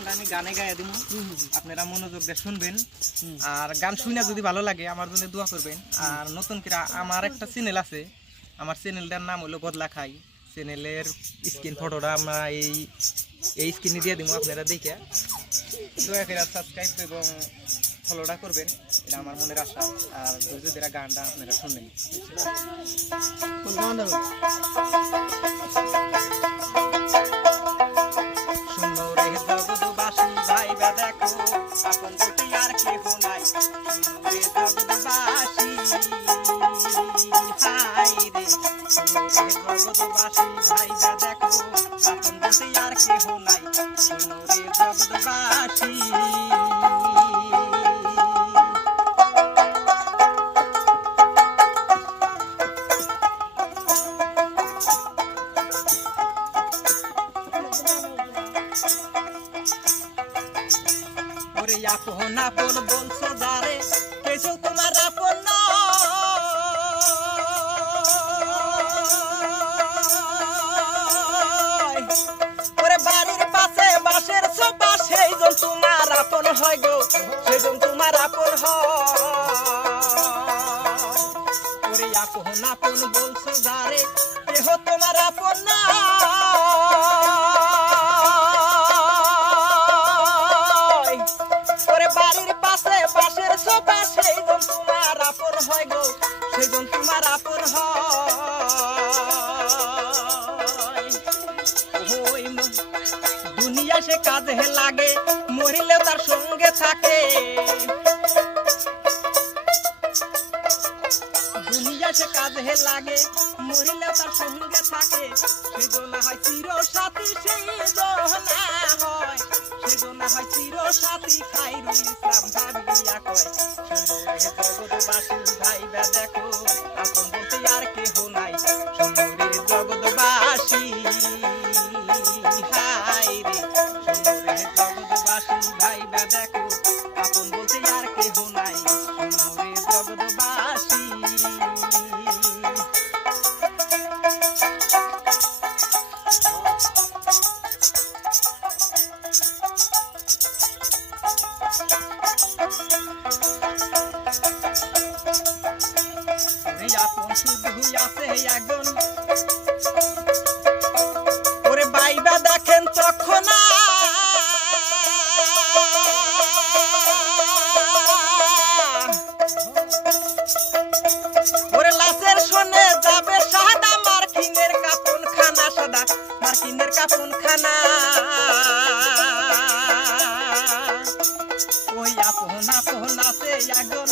গানটা আমি গানে গায়ে দিব। আপনারা মনোযোগ দিয়ে শুনবেন। আর গান শুনে যদি ভালো লাগে আমার জন্য দোয়া করবেন। আর নতুন করে আমার একটা চ্যানেল আছে। আমার চ্যানেলটার নাম হলো বদলা খাই। চ্যানেলের স্ক্রিন ফটোটা আমরা এই এই স্ক্রিনে দিয়ে দিব আপনারা দেখে। দয়া করে সাবস্ক্রাইব এবং ফলোটা করবেন। এটা আমার মনের আশা। আর ধৈর্য ধরে গানটা আপনারা শুনবেন। জগৎবাসী হাই রে শুনো রে জগৎবাসী ভাইবা দেখো আপন দুটি আর কেহ নাই শুনো রে জগৎবাসী ওরে আপন আপন বলছো যারে আপন হয় গো সেই জন তোমার আপন হরে আপন আপন বলছো যারে, কেহ তোমার আপন। ওরে বাড়ির পাশে, পাশের তোমার হয় গো তোমার দুনিয়া সে কাজে লাগে মরিলেও তার সঙ্গে থাকে। দুনিয়া সে কাজে লাগে তার সঙ্গে থাকে। সেজন্য হয় চির সাথী সেই জনা হয়। সেজন্য হয় চির সাথী খাইরুল ইসলাম ভাবিয়া কয়। দেখো। হইয়াছে ওরে বাইবা দেখেন তখন ওরে লাশের শোনে যাবে সাদা মার্কিনের কাপন খানা সাদা মার্কিনের কাপন খানা ওই আপন আপন আছে একজন